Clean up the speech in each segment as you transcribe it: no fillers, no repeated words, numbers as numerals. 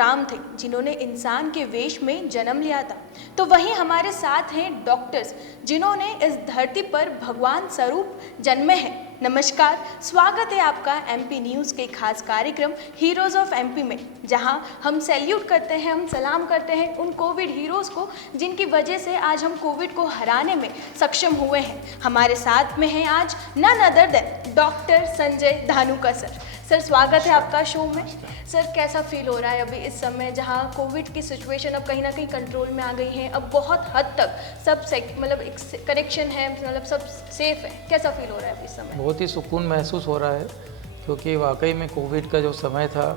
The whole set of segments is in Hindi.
राम थे जिन्होंने इंसान के वेश में जन्म लिया था, तो वहीं हमारे साथ हैं डॉक्टर्स जिन्होंने इस धरती पर भगवान स्वरूप जन्मे हैं। नमस्कार, स्वागत है आपका एमपी न्यूज़ के खास कार्यक्रम हीरोज़ ऑफ एमपी में, जहां हम सैल्यूट करते हैं, हम सलाम करते हैं उन कोविड हीरोज़ को जिनकी वजह से आज हम कोविड को हराने में सक्षम हुए हैं। हमारे साथ में हैं आज none other than doctor Sanjay Dhanuka sir. Sir, स्वागत है आपका शो में। सर, कैसा फील हो रहा है अभी इस समय जहां कोविड की सिचुएशन अब कहीं ना कहीं कंट्रोल में आ गई है, अब बहुत हद तक सब मतलब एक करेक्शन है, मतलब सब सेफ है, कैसा फील हो रहा है अभी इस समय? बहुत ही सुकून महसूस हो रहा है, क्योंकि वाकई में कोविड का जो समय था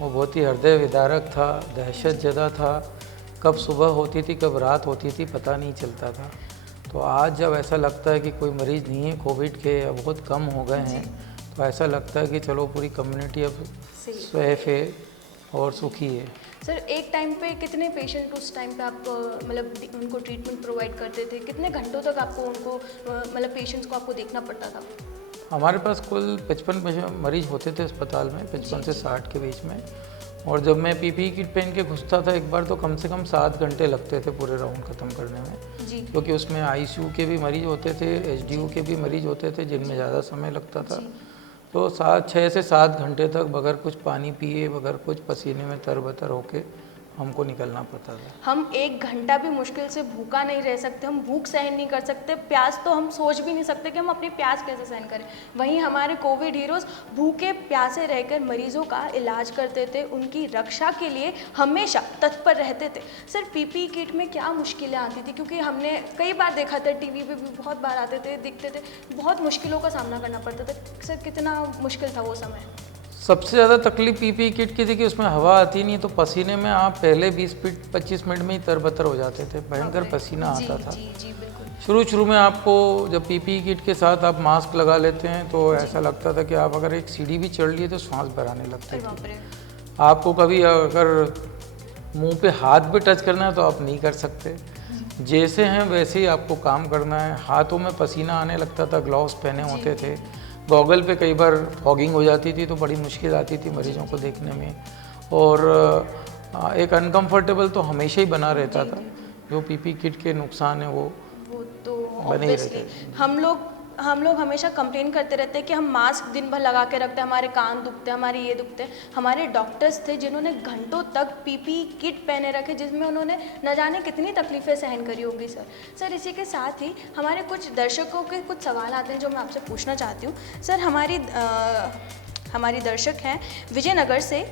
वो बहुत ही हृदय विदारक था, दहशत ज़दा था। कब सुबह होती थी कब रात होती थी पता नहीं चलता था। तो आज जब ऐसा लगता है कि कोई मरीज़ नहीं है कोविड के या बहुत कम हो गए हैं, तो ऐसा लगता है कि चलो पूरी कम्युनिटी अब सेफ है और सुखी है। सर, एक टाइम पे कितने पेशेंट उस टाइम पे आप मतलब उनको ट्रीटमेंट प्रोवाइड करते थे? कितने घंटों तक आपको उनको मतलब पेशेंट्स को आपको देखना पड़ता था? हमारे पास कुल 55 मरीज होते थे अस्पताल में, 55 से 60 के बीच में। और जब मैं पीपीई किट पहन के घुसता था एक बार, तो कम से कम 7 घंटे लगते थे पूरे राउंड ख़त्म करने में जी। क्योंकि उसमें आईसीयू के भी मरीज़ होते थे, एचडीयू के भी मरीज़ होते थे जिनमें ज़्यादा समय लगता था। तो 6 से 7 घंटे तक बगैर कुछ पानी पिए, बगैर कुछ पसीने में तरबतर होके हमको निकलना पड़ता था। हम 1 घंटा भी मुश्किल से भूखा नहीं रह सकते, हम भूख सहन नहीं कर सकते, प्यास तो हम सोच भी नहीं सकते कि हम अपनी प्यास कैसे सहन करें। वहीं हमारे कोविड हीरोज़ भूखे प्यासे रहकर मरीजों का इलाज करते थे, उनकी रक्षा के लिए हमेशा तत्पर रहते थे। सर, पीपीई किट में क्या मुश्किलें आती थी? क्योंकि हमने कई बार देखा था, टीवी पे भी बहुत बार आते थे, दिखते थे, बहुत मुश्किलों का सामना करना पड़ता था। सर, कितना मुश्किल था वो समय? सबसे ज़्यादा तकलीफ पीपीई किट की थी कि उसमें हवा आती नहीं, तो पसीने में आप पहले 20-25 मिनट में ही तरबतर हो जाते थे, भयंकर पसीना आता था। शुरू में आपको जब पीपीई किट के साथ आप मास्क लगा लेते हैं तो ऐसा लगता था कि आप अगर एक सीढ़ी भी चढ़ लिए तो सांस भराने लगते थे। आपको कभी अगर मुंह पे हाथ भी टच करना है तो आप नहीं कर सकते, जैसे हैं वैसे ही आपको काम करना है। हाथों में पसीना आने लगता था, ग्लव्स पहने होते थे, गॉगल पे कई बार फॉगिंग हो जाती थी तो बड़ी मुश्किल आती थी मरीजों को देखने में। और एक अनकंफर्टेबल तो हमेशा ही बना रहता था। जो पीपी किट के नुकसान है वो तो बने ही रहते। हम लोग हमेशा कंप्लेन करते रहते हैं कि हम मास्क दिन भर लगा के रखते हैं, हमारे कान दुखते हैं, हमारे ये दुखते हैं। हमारे डॉक्टर्स थे जिन्होंने घंटों तक पीपी किट पहने रखे, जिसमें उन्होंने न जाने कितनी तकलीफ़ें सहन करी होंगी। सर, इसी के साथ ही हमारे कुछ दर्शकों के कुछ सवाल आते हैं जो मैं आपसे पूछना चाहती हूँ। सर, हमारी दर्शक हैं विजयनगर से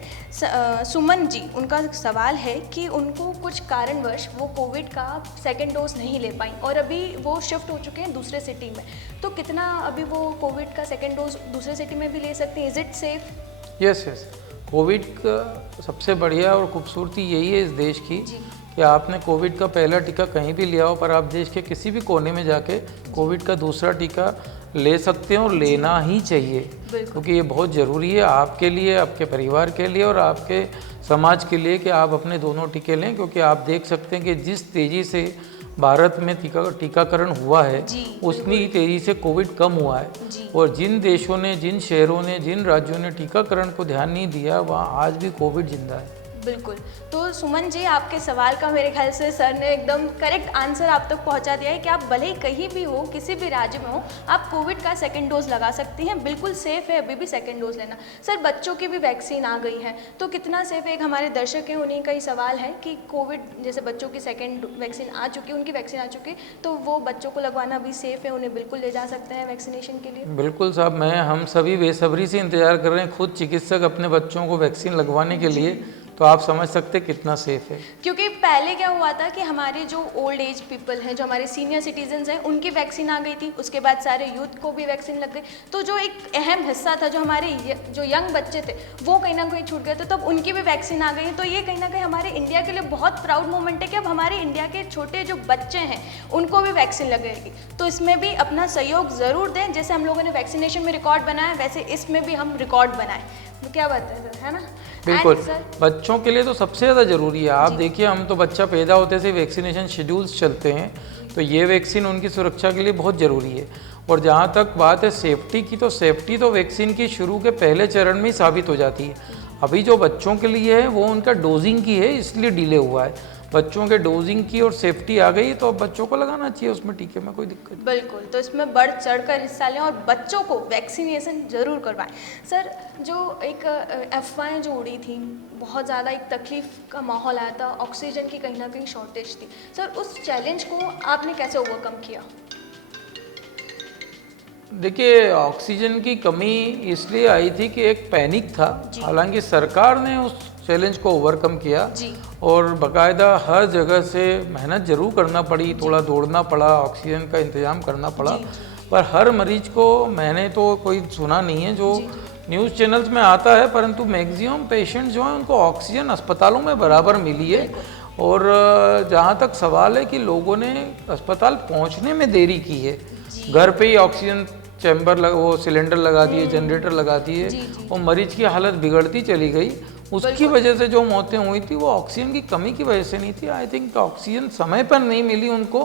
सुमन जी, उनका सवाल है कि उनको कुछ कारणवश वो कोविड का सेकंड डोज नहीं ले पाई और अभी वो शिफ्ट हो चुके हैं दूसरे सिटी में, तो कितना अभी वो कोविड का सेकंड डोज दूसरे सिटी में भी ले सकते हैं? Is it safe? Yes. Covid का सबसे बढ़िया और खूबसूरती यही है इस देश की कि आपने कोविड का पहला टीका कहीं भी लिया हो, पर आप देश के किसी भी कोने में जाके कोविड का दूसरा टीका ले सकते हैं और लेना ही चाहिए, क्योंकि ये बहुत ज़रूरी है आपके लिए, आपके परिवार के लिए और आपके समाज के लिए कि आप अपने दोनों टीके लें। क्योंकि आप देख सकते हैं कि जिस तेज़ी से भारत में टीकाकरण हुआ है उतनी तेज़ी से कोविड कम हुआ है। और जिन देशों ने, जिन शहरों ने, जिन राज्यों ने टीकाकरण को ध्यान नहीं दिया, वहाँ आज भी कोविड जिंदा है। बिल्कुल। तो सुमन जी, आपके सवाल का मेरे ख्याल से सर ने एकदम करेक्ट आंसर आप तक पहुंचा दिया है कि आप भले ही कहीं भी हो, किसी भी राज्य में हो, आप कोविड का सेकंड डोज लगा सकती हैं। बिल्कुल सेफ है अभी भी सेकंड डोज लेना। सर, बच्चों की भी वैक्सीन आ गई है, तो कितना सेफ है? एक हमारे दर्शक हैं, उन्हीं का ही सवाल है कि कोविड जैसे बच्चों की सेकेंड वैक्सीन आ चुकी है, उनकी वैक्सीन आ चुकी है, तो वो बच्चों को लगवाना भी सेफ है? उन्हें बिल्कुल ले जा सकते हैं वैक्सीनेशन के लिए? बिल्कुल साहब, हम सभी बेसब्री से इंतजार कर रहे हैं, खुद चिकित्सक अपने बच्चों को वैक्सीन लगवाने के लिए, तो आप समझ सकते कितना सेफ है। क्योंकि पहले क्या हुआ था कि हमारे जो ओल्ड एज पीपल हैं, जो हमारे सीनियर सिटीजन्स हैं, उनकी वैक्सीन आ गई थी, उसके बाद सारे यूथ को भी वैक्सीन लग गई, तो जो एक अहम हिस्सा था, जो हमारे जो यंग बच्चे थे, वो कहीं ना कहीं छूट गए थे, तब उनकी भी वैक्सीन आ गई। तो ये कहीं ना कहीं हमारे इंडिया के लिए बहुत प्राउड मोमेंट है कि अब हमारे इंडिया के छोटे जो बच्चे हैं उनको भी वैक्सीन लगेगी। तो इसमें भी अपना सहयोग ज़रूर दें। जैसे हम लोगों ने वैक्सीनेशन में रिकॉर्ड बनाया, वैसे इसमें भी हम रिकॉर्ड बनाएं। क्या बात है ना? बिल्कुल, बच्चों के लिए तो सबसे ज़्यादा ज़रूरी है। आप देखिए, हम तो बच्चा पैदा होते से वैक्सीनेशन शेड्यूल्स चलते हैं, तो ये वैक्सीन उनकी सुरक्षा के लिए बहुत ज़रूरी है। और जहाँ तक बात है सेफ्टी की, तो सेफ्टी तो वैक्सीन की शुरू के पहले चरण में ही साबित हो जाती है। अभी जो बच्चों के लिए है वो उनका डोजिंग की है, इसलिए डिले हुआ है। बच्चों के डोजिंग की और सेफ्टी आ गई तो अब बच्चों को लगाना चाहिए उसमें टीके में, कोई दिक्कत नहीं। बिल्कुल, तो इसमें बढ़ चढ़कर हिस्सा लें और बच्चों को वैक्सीनेशन जरूर करवाएं। सर, जो एक अफवाहें जो उड़ी थी, बहुत ज़्यादा एक तकलीफ का माहौल आया था, ऑक्सीजन की कहीं ना कहीं शॉर्टेज थी, सर उस चैलेंज को आपने कैसे ओवरकम किया? देखिए, ऑक्सीजन की कमी इसलिए आई थी कि एक पैनिक था, हालांकि सरकार ने उस चैलेंज को ओवरकम किया और बाकायदा हर जगह से मेहनत जरूर करना पड़ी, थोड़ा दौड़ना पड़ा, ऑक्सीजन का इंतजाम करना पड़ा, पर हर मरीज को मैंने तो कोई सुना नहीं है, जो न्यूज़ चैनल्स में आता है, परंतु मैक्सिमम पेशेंट जो हैं उनको ऑक्सीजन अस्पतालों में बराबर मिली है। और जहाँ तक सवाल है कि लोगों ने अस्पताल पहुँचने में देरी की है, घर पे ही ऑक्सीजन चैम्बर वो सिलेंडर लगा दिए, जनरेटर लगा दिए और मरीज की हालत बिगड़ती चली गई। उसकी वजह से जो मौतें हुई थी वो ऑक्सीजन की कमी की वजह से नहीं थी। आई थिंक ऑक्सीजन समय पर नहीं मिली उनको,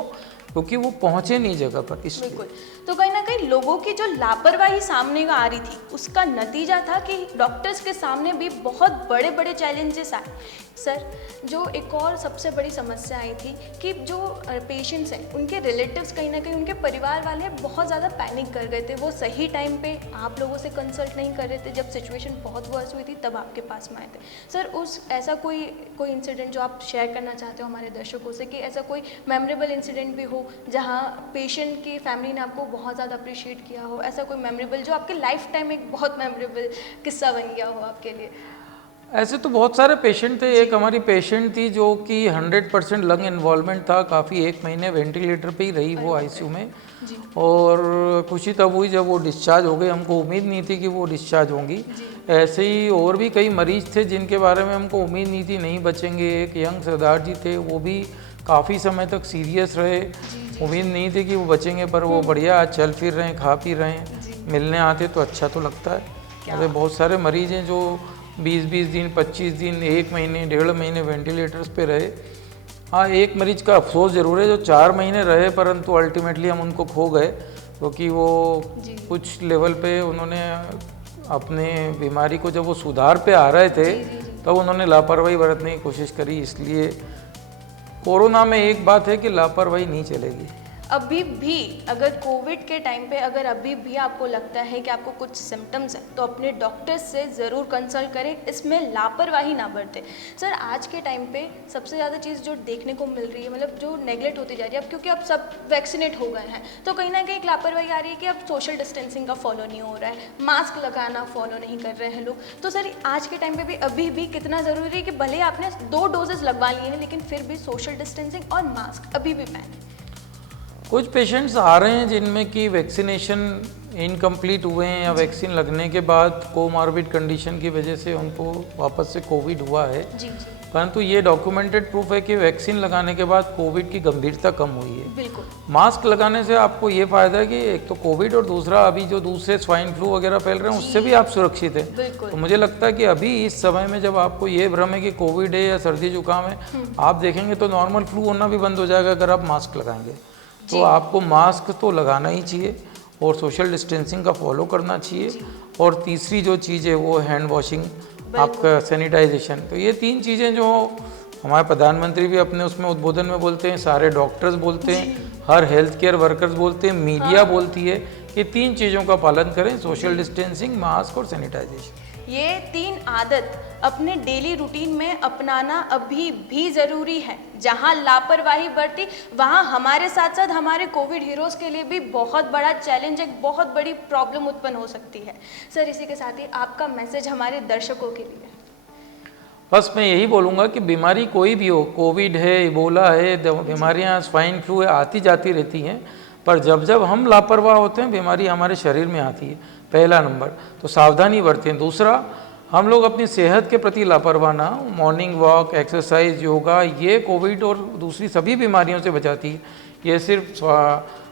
क्योंकि वो पहुंचे नहीं जगह पर। बिल्कुल, तो कहीं ना कहीं लोगों की जो लापरवाही सामने आ रही थी, उसका नतीजा था कि डॉक्टर्स के सामने भी बहुत बड़े बड़े चैलेंजेस आए। सर, जो एक और सबसे बड़ी समस्या आई थी कि जो पेशेंट्स हैं उनके रिलेटिव्स, कहीं ना कहीं उनके परिवार वाले बहुत ज़्यादा पैनिक कर गए थे। वो सही टाइम पे आप लोगों से कंसल्ट नहीं कर रहे थे, जब सिचुएशन बहुत वर्स हुई थी तब आपके पास में आए थे। सर, उस ऐसा कोई इंसिडेंट जो आप शेयर करना चाहते हो हमारे दर्शकों से, कि ऐसा कोई मेमोरेबल इंसिडेंट भी हो जहाँ पेशेंट की फैमिली ने आपको बहुत ज़्यादा अप्रिशिएट किया हो, ऐसा कोई मेमोरेबल जो आपके लाइफ टाइम एक बहुत मेमोरेबल किस्सा बन गया हो आपके लिए? ऐसे तो बहुत सारे पेशेंट थे। एक हमारी पेशेंट थी जो कि 100% लंग इन्वॉल्वमेंट था, काफ़ी 1 महीने वेंटिलेटर पे ही रही वो आईसीयू में। और खुशी तब हुई जब वो डिस्चार्ज हो गई, हमको उम्मीद नहीं थी कि वो डिस्चार्ज होंगी। ऐसे ही और भी कई मरीज थे जिनके बारे में हमको उम्मीद नहीं थी नहीं बचेंगे। एक यंग सरदार जी थे, वो भी काफ़ी समय तक सीरियस रहे, उम्मीद नहीं थी कि वो बचेंगे, पर वो बढ़िया आज चल फिर रहे हैं, खा पी रहे हैं। मिलने आते तो अच्छा तो लगता है। ऐसे बहुत सारे मरीज हैं जो 20-20 दिन, 25 दिन, 1 महीने, 1.5 महीने वेंटिलेटर्स पे रहे। हाँ, एक मरीज का अफसोस ज़रूर है जो 4 महीने रहे, परंतु अल्टीमेटली हम उनको खो गए, क्योंकि वो कुछ लेवल पे उन्होंने अपने बीमारी को, जब वो सुधार पे आ रहे थे तब उन्होंने लापरवाही बरतने की कोशिश करी। इसलिए कोरोना में एक बात है कि लापरवाही नहीं चलेगी। अभी भी अगर कोविड के टाइम पे अगर अभी भी आपको लगता है कि आपको कुछ सिम्टम्स हैं तो अपने डॉक्टर से ज़रूर कंसल्ट करें, इसमें लापरवाही ना बरतें। सर, आज के टाइम पे सबसे ज़्यादा चीज़ जो देखने को मिल रही है, मतलब जो नेगलेक्ट होती जा रही है अब, क्योंकि अब सब वैक्सीनेट हो गए हैं, तो कहीं ना कहीं एक लापरवाही आ रही है कि अब सोशल डिस्टेंसिंग का फॉलो नहीं हो रहा है, मास्क लगाना फॉलो नहीं कर रहे हैं लोग। तो सर, आज के टाइम पर भी अभी भी कितना ज़रूरी है कि भले आपने 2 डोजेज़ लगवा लिए हैं लेकिन फिर भी सोशल डिस्टेंसिंग और मास्क अभी भी पहने। कुछ पेशेंट्स आ रहे हैं जिनमें कि वैक्सीनेशन इनकम्प्लीट हुए हैं या वैक्सीन लगने के बाद कोमॉर्बिड कंडीशन की वजह से उनको वापस से कोविड हुआ है। परंतु ये डॉक्यूमेंटेड प्रूफ है कि वैक्सीन लगाने के बाद कोविड की गंभीरता कम हुई है। बिल्कुल। मास्क लगाने से आपको ये फ़ायदा है कि एक तो कोविड और दूसरा अभी जो दूसरे स्वाइन फ्लू वगैरह फैल रहे हैं उससे भी आप सुरक्षित हैं। तो मुझे लगता है कि अभी इस समय में जब आपको ये भ्रम है कि कोविड है या सर्दी जुकाम है, आप देखेंगे तो नॉर्मल फ्लू होना भी बंद हो जाएगा अगर आप मास्क लगाएंगे। तो आपको मास्क तो लगाना ही चाहिए और सोशल डिस्टेंसिंग का फॉलो करना चाहिए। और तीसरी जो चीज़ है वो हैंड वॉशिंग, आपका सैनिटाइजेशन। तो ये 3 चीज़ें जो हमारे प्रधानमंत्री भी अपने उसमें उद्बोधन में बोलते हैं, सारे डॉक्टर्स बोलते हैं, हर हेल्थ केयर वर्कर्स बोलते हैं, मीडिया बोलती है कि 3 चीज़ों का पालन करें, सोशल डिस्टेंसिंग, मास्क और सैनिटाइजेशन। ये 3 आदत अपने डेली रूटीन में अपनाना अभी भी ज़रूरी है। जहाँ लापरवाही बरती वहाँ हमारे साथ साथ हमारे कोविड हीरोज़ के लिए भी बहुत बड़ा चैलेंज, एक बहुत बड़ी प्रॉब्लम उत्पन्न हो सकती है। सर, इसी के साथ ही आपका मैसेज हमारे दर्शकों के लिए? बस मैं यही बोलूँगा कि बीमारी कोई भी हो, कोविड है, इबोला है, बीमारियाँ स्वाइन फ्लू है, आती जाती रहती हैं, पर जब जब हम लापरवाह होते हैं बीमारी हमारे शरीर में आती है। पहला नंबर तो सावधानी बरतें। दूसरा, हम लोग अपनी सेहत के प्रति लापरवाह ना, मॉर्निंग वॉक, एक्सरसाइज, योगा, ये कोविड और दूसरी सभी बीमारियों से बचाती है। ये सिर्फ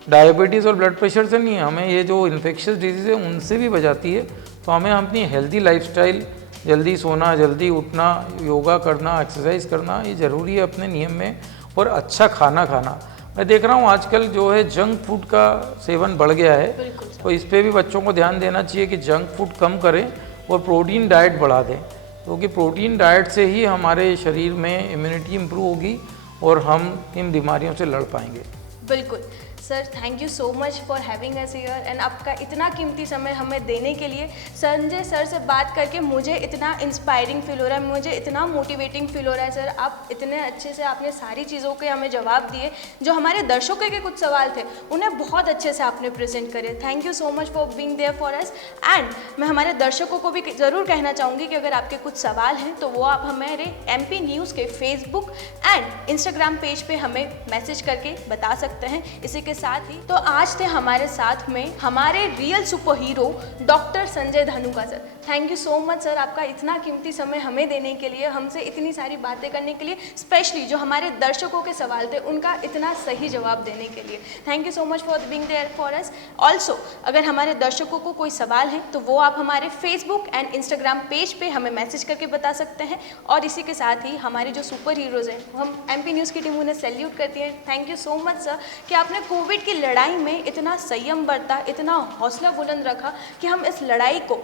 डायबिटीज़ और ब्लड प्रेशर से नहीं है, हमें ये जो इन्फेक्शियस डिजीज़ है उनसे भी बचाती है। तो हमें अपनी हेल्दी लाइफस्टाइल, जल्दी सोना, जल्दी उठना, योगा करना, एक्सरसाइज करना, ये ज़रूरी है अपने नियम में। और अच्छा खाना खाना, मैं देख रहा हूँ आजकल जो है जंक फूड का सेवन बढ़ गया है, तो इस पर भी बच्चों को ध्यान देना चाहिए कि जंक फूड कम करें और प्रोटीन डाइट बढ़ा दें। क्योंकि प्रोटीन डाइट से ही हमारे शरीर में इम्यूनिटी इम्प्रूव होगी और हम इन बीमारियों से लड़ पाएंगे। बिल्कुल sir, thank you so much for having us here and आपका इतना कीमती समय हमें देने के लिए। संजय सर से बात करके मुझे इतना इंस्पायरिंग फील हो रहा है, मुझे इतना मोटिवेटिंग फील हो रहा है सर। आप इतने अच्छे से आपने सारी चीज़ों के हमें जवाब दिए, जो हमारे दर्शकों के कुछ सवाल थे उन्हें बहुत अच्छे से आपने प्रेजेंट करे। Thank you so much for being there for us. And मैं हमारे दर्शकों को भी ज़रूर कहना चाहूँगी कि अगर आपके कुछ सवाल हैं तो वो आप हमारे MP न्यूज़ के फेसबुक एंड इंस्टाग्राम पेज पे हमें मैसेज करके बता सकते हैं। इसी के साथ ही तो आज थे हमारे साथ में हमारे real super hero doctor Sanjay Dhanuka sir. Thank you so much sir, आपका इतना कीमती समय हमें देने के लिए, हमसे इतनी सारी बातें करने के लिए, स्पेशली जो हमारे दर्शकों के सवाल थे उनका इतना सही जवाब देने के लिए। Thank you so much for being there for us. Also अगर हमारे दर्शकों को कोई सवाल है तो वो आप हमारे फेसबुक एंड इंस्टाग्राम पेज पे हमें मैसेज करके बता सकते हैं। और इसी के साथ ही हमारे जो सुपर हीरोज़ हैं हम MP न्यूज़ की टीम उन्हें सैल्यूट करती है। Thank you so much sir कि आपने कोविड की लड़ाई में इतना संयम बरता, इतना हौसला बुलंद रखा कि हम इस लड़ाई को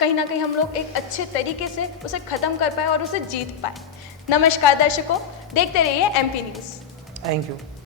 कहीं ना कहीं हम लोग एक अच्छे तरीके से उसे ख़त्म कर पाए और उसे जीत पाए। नमस्कार दर्शकों, देखते रहिए MP न्यूज़। Thank you.